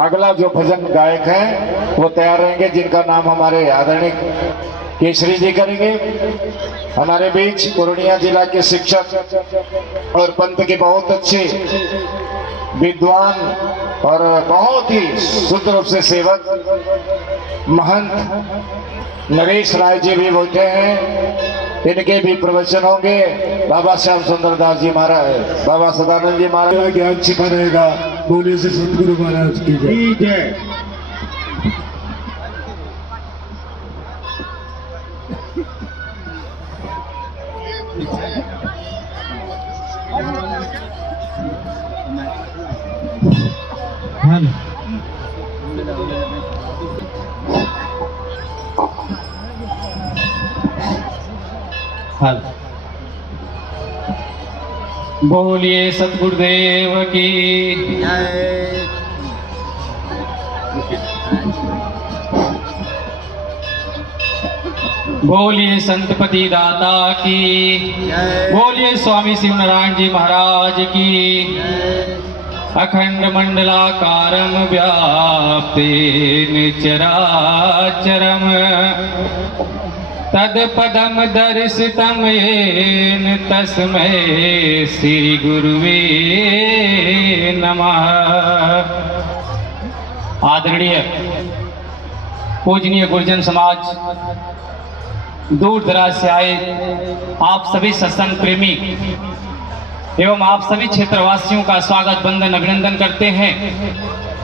अगला जो भजन गायक है वो तैयार रहेंगे, जिनका नाम हमारे आदरणीय केसरी जी करेंगे। हमारे बीच पूर्णिया जिला के शिक्षक और पंथ के बहुत अच्छे विद्वान और बहुत ही शुद्ध रूप से सेवक महंत नरेश राय जी भी बैठे हैं। इनके भी प्रवचन होंगे। बाबा श्याम सुंदर दास जी महाराज, बाबा सदानंद जी महाराज ज्ञान छिपा रहेगा। बोलिए से सतगुरु महाराज की जय। बोलिए सतगुरुदेव की जय। बोलिए संतपति दाता की जय। बोलिए स्वामी शिव नारायण जी महाराज की जय। अखंड मंडलाकारं व्याप्तेन चराचरम् तत्पदं दर्शितं येन तस्मै श्री गुरुवे नमः। आदरणीय पूजनीय गुरुजन समाज, दूर दराज से आए आप सभी सत्संग प्रेमी एवं आप सभी क्षेत्रवासियों का स्वागत वंदन अभिनंदन करते हैं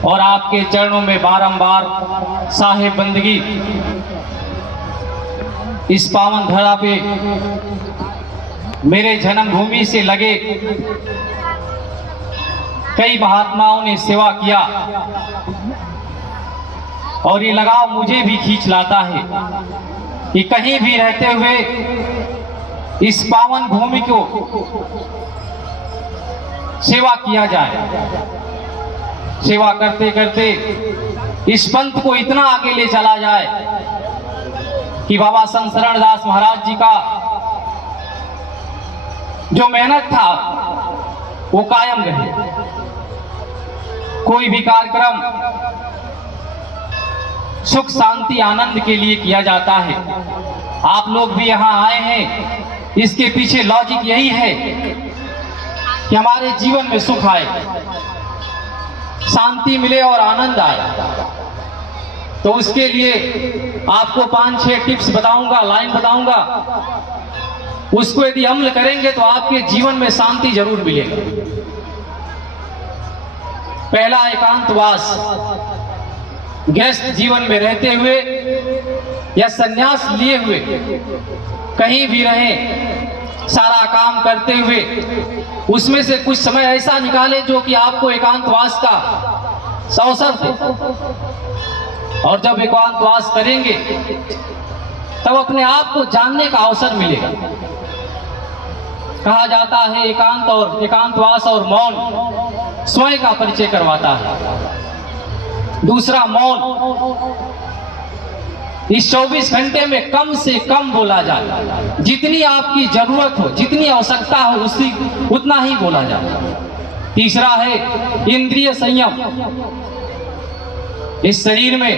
और आपके चरणों में बारंबार साहिब बंदगी इस पावन धरा पे मेरे जन्मभूमि से लगे कई महात्माओं ने सेवा किया और ये लगाव मुझे भी खींच लाता है कि कहीं भी रहते हुए इस पावन भूमि को सेवा किया जाए। सेवा करते करते इस पंथ को इतना आगे ले चला जाए कि बाबा संत शरण दास महाराज जी का जो मेहनत था वो कायम रहे। कोई भी कार्यक्रम सुख शांति आनंद के लिए किया जाता है। आप लोग भी यहाँ आए हैं, इसके पीछे लॉजिक यही है कि हमारे जीवन में सुख आए, शांति मिले और आनंद आए। तो उसके लिए आपको 5-6 टिप्स बताऊंगा, लाइन बताऊंगा। उसको यदि अमल करेंगे तो आपके जीवन में शांति जरूर मिलेगा। पहला, एकांतवास। गृहस्थ जीवन में रहते हुए या संन्यास लिए हुए कहीं भी रहें, सारा काम करते हुए उसमें से कुछ समय ऐसा निकालें जो कि आपको एकांतवास का अवसर दे। और जब एकांतवास करेंगे तब अपने आप को जानने का अवसर मिलेगा। कहा जाता है एकांत और एकांतवास और मौन स्वयं का परिचय करवाता है। दूसरा, मौन। इस 24 घंटे में कम से कम बोला जाए, जितनी आपकी जरूरत हो, जितनी आवश्यकता हो उतना ही बोला जाए। तीसरा है इंद्रिय संयम। इस शरीर में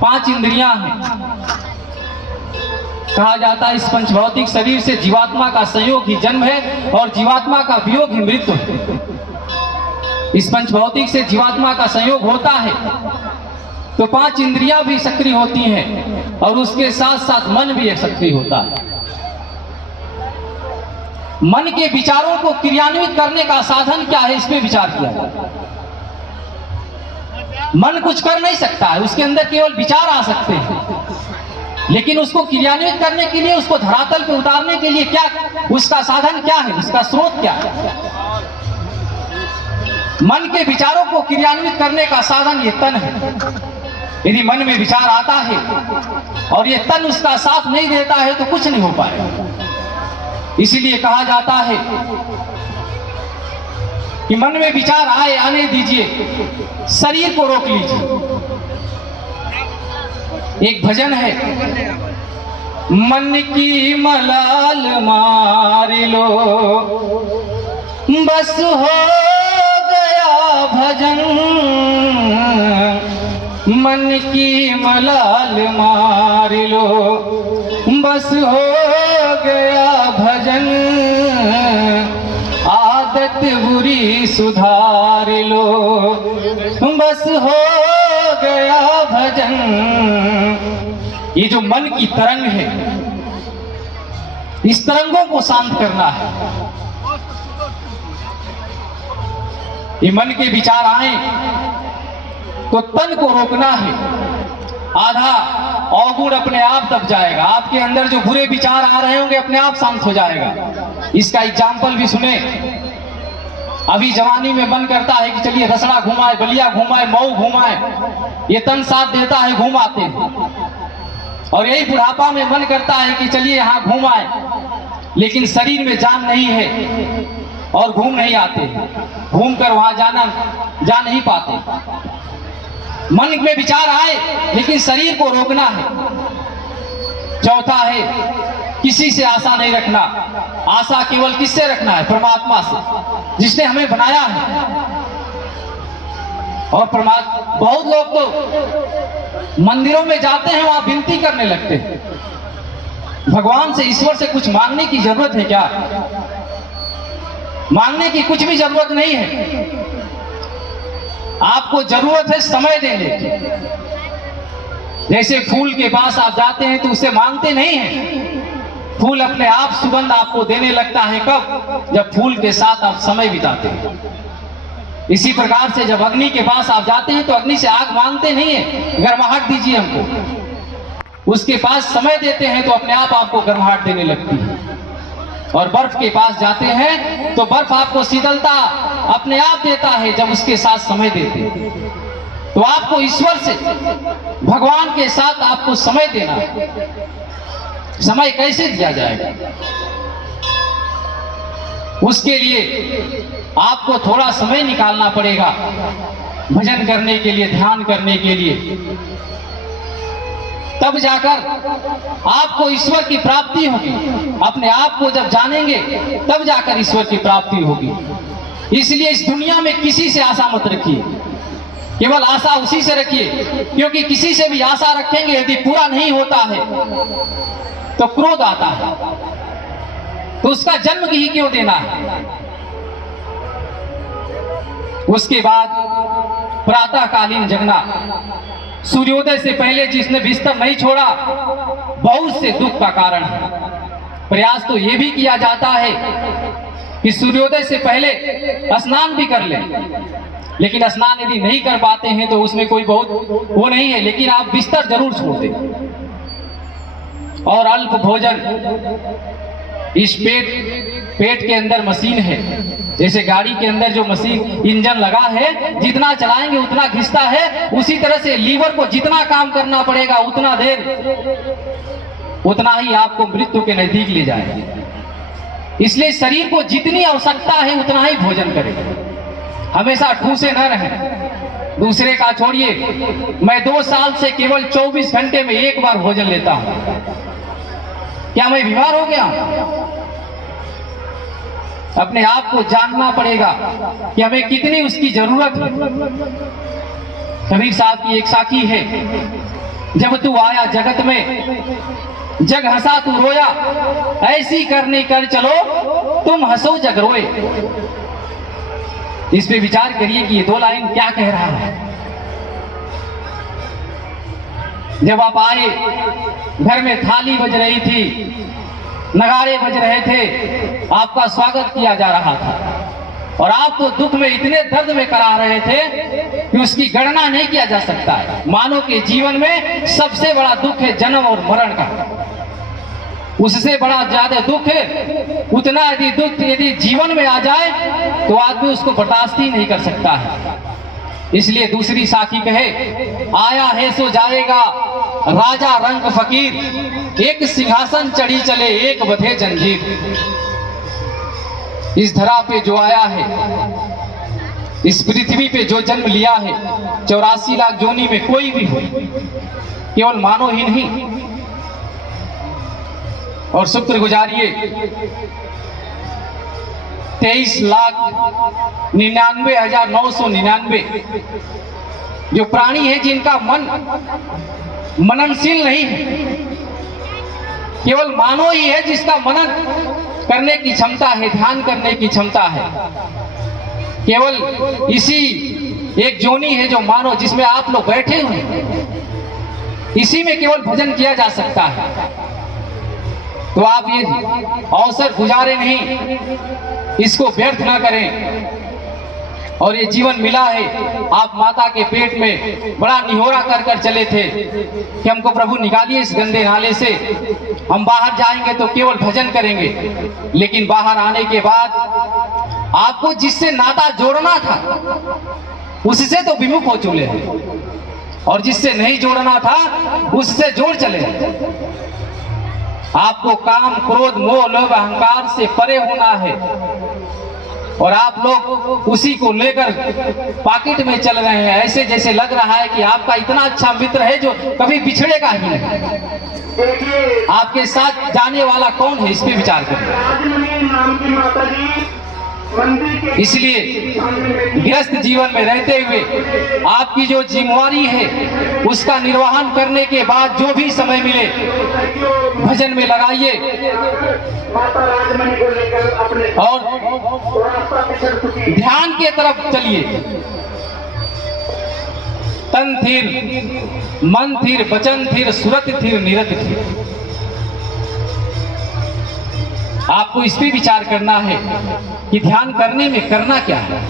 5 इंद्रियां हैं। कहा जाता है इस पंचभौतिक शरीर से जीवात्मा का संयोग ही जन्म है और जीवात्मा का वियोग ही मृत्यु है। इस पंचभौतिक से जीवात्मा का संयोग होता है तो 5 इंद्रियां भी सक्रिय होती हैं और उसके साथ साथ मन भी सक्रिय होता है। मन के विचारों को क्रियान्वित करने का साधन क्या है, इस पे विचार किया जाए। मन कुछ कर नहीं सकता है, उसके अंदर केवल विचार आ सकते हैं, लेकिन उसको क्रियान्वित करने के लिए, उसको धरातल पे उतारने के लिए क्या उसका साधन क्या है, उसका स्रोत क्या है। मन के विचारों को क्रियान्वित करने का साधन ये तन है। यदि मन में विचार आता है और ये तन उसका साथ नहीं देता है तो कुछ नहीं हो पाएगा। इसीलिए कहा जाता है कि मन में विचार आए, आने दीजिए, शरीर को रोक लीजिए। एक भजन है, मन की मलाल मार लो बस हो गया भजन, मन की मलाल मार लो, बस हो गया भजन, आदत बुरी सुधार लो, बस हो गया भजन। ये जो मन की तरंग है, इस तरंगों को शांत करना है। ये मन के विचार आए तो तन को रोकना है, आधा अवगुण अपने आप दब जाएगा। आपके अंदर जो बुरे विचार आ रहे होंगे अपने आप शांत हो जाएगा। इसका एग्जाम्पल भी सुने। अभी जवानी में मन करता है कि चलिए रसड़ा घुमाए, बलिया घुमाए, मऊ घुमाए, ये तन साथ देता है, घुमाते हैं। और यही बुढ़ापा में मन करता है कि चलिए यहाँ घुमाए, लेकिन शरीर में जान नहीं है और घूम नहीं आते, घूम कर वहां जा नहीं पाते। मन में विचार आए लेकिन शरीर को रोकना है। चौथा है किसी से आशा नहीं रखना। आशा केवल किससे रखना है? परमात्मा से, जिसने हमें बनाया है। और बहुत लोग तो मंदिरों में जाते हैं, वहां विनती करने लगते हैं। भगवान से, ईश्वर से कुछ मांगने की जरूरत है क्या? मांगने की कुछ भी जरूरत नहीं है। आपको जरूरत है समय देने की। जैसे फूल के पास आप जाते हैं तो उसे मांगते नहीं हैं। फूल अपने आप सुगंध आपको देने लगता है कब? जब फूल के साथ आप समय बिताते हैं। इसी प्रकार से जब अग्नि के पास आप जाते हैं तो अग्नि से आग मांगते नहीं है, गर्माहट दीजिए हमको। उसके पास समय देते हैं तो अपने आप आपको गर्माहट देने लगती है। और बर्फ के पास जाते हैं तो बर्फ आपको शीतलता अपने आप देता है जब उसके साथ समय देते हैं। तो आपको ईश्वर से, भगवान के साथ आपको समय देना है। समय कैसे दिया जाएगा? उसके लिए आपको थोड़ा समय निकालना पड़ेगा, भजन करने के लिए, ध्यान करने के लिए। तब जाकर आपको ईश्वर की प्राप्ति होगी। अपने आप को जब जानेंगे तब जाकर ईश्वर की प्राप्ति होगी। इसलिए इस दुनिया में किसी से आशा मत रखिए, केवल आशा उसी से रखिए, क्योंकक्योंकि से भी आशा रखेंगे यदि पूरा नहीं होता है तो क्रोध आता है। तो उसका जन्म ही क्यों देना है? उसके बाद प्रातःकालीन जगना। सूर्योदय से पहले जिसने बिस्तर नहीं छोड़ा बहुत से दुख का कारण है। प्रयास तो यह भी किया जाता है कि सूर्योदय से पहले स्नान भी कर ले, लेकिन स्नान यदि नहीं कर पाते हैं तो उसमें कोई बहुत वो नहीं है, लेकिन आप बिस्तर जरूर छोड़ दें। और अल्प भोजन। इस पेट के अंदर मशीन है, जैसे गाड़ी के अंदर जो मशीन इंजन लगा है, जितना चलाएंगे उतना घिसता है। उसी तरह से लीवर को जितना काम करना पड़ेगा उतना देर, उतना ही आपको मृत्यु के नजदीक ले जाएगा। इसलिए शरीर को जितनी आवश्यकता है उतना ही भोजन करें। हमेशा ठूसे न रहें। दूसरे का छोड़िए, मैं 2 साल से केवल 24 घंटे में 1 बार भोजन लेता हूं। क्या मैं बीमार हो गया? अपने आप को जानना पड़ेगा कि हमें कितनी उसकी जरूरत है। कबीर साहब की एक साखी है, जब तू आया जगत में, जग हंसा तू रोया, ऐसी करनी कर चलो तुम हंसो जग रोए। इस पे विचार करिए कि ये 2 लाइन क्या कह रहा है। जब आप आए, घर में थाली बज रही थी, नगाड़े बज रहे थे, आपका स्वागत किया जा रहा था और आप तो दुख में इतने दर्द में करा रहे थे कि उसकी गणना नहीं किया जा सकता है। मानव के जीवन में सबसे बड़ा दुख है जन्म और मरण का। उससे बड़ा ज्यादा दुख है, उतना यदि दुख यदि जीवन में आ जाए तो आदमी उसको बर्दाश्त ही नहीं कर सकता है। इसलिए दूसरी साखी कहे, आया है सो जाएगा राजा रंग फकीर, एक सिंहासन चढ़ी चले एक बंधे जंजीर। इस धरा पे जो आया है, इस पृथ्वी पे जो जन्म लिया है, 84 लाख जोनी में कोई भी हो, केवल मानव ही नहीं। और शुक्र गुजारिए 23,99,999 जो प्राणी है जिनका मन मननशील नहीं है, केवल मानव ही है जिसका मनन करने की क्षमता है, ध्यान करने की क्षमता है। केवल इसी एक जोनी है जो मानव, जिसमें आप लोग बैठे हुए हैं, इसी में केवल भजन किया जा सकता है। तो आप ये अवसर गुजारे नहीं, इसको व्यर्थ ना करें। और ये जीवन मिला है, आप माता के पेट में बड़ा निहोरा कर कर चले थे कि हमको प्रभु निकालिए इस गंदे नाले से, हम बाहर जाएंगे तो केवल भजन करेंगे। लेकिन बाहर आने के बाद आपको जिससे नाता जोड़ना था उससे तो विमुख हो चुके हैं, और जिससे नहीं जोड़ना था उससे जोड़ चले। आपको काम, क्रोध, मोह, लोभ, अहंकार से परे होना है, और आप लोग उसी को लेकर पॉकेट में चल रहे हैं। ऐसे जैसे लग रहा है कि आपका इतना अच्छा मित्र है जो कभी बिछड़ेगा ही नहीं। आपके साथ जाने वाला कौन है, इस पे विचार करें। इसलिए व्यस्त जीवन में रहते हुए आपकी जो जिम्मेवारी है उसका निर्वहन करने के बाद जो भी समय मिले भजन में लगाइए, और ध्यान के तरफ चलिए। तन थिर, मन थिर, वचन थिर, सुरत थिर, निरत थिर। आपको इस पे विचार करना है कि ध्यान करने में करना क्या है।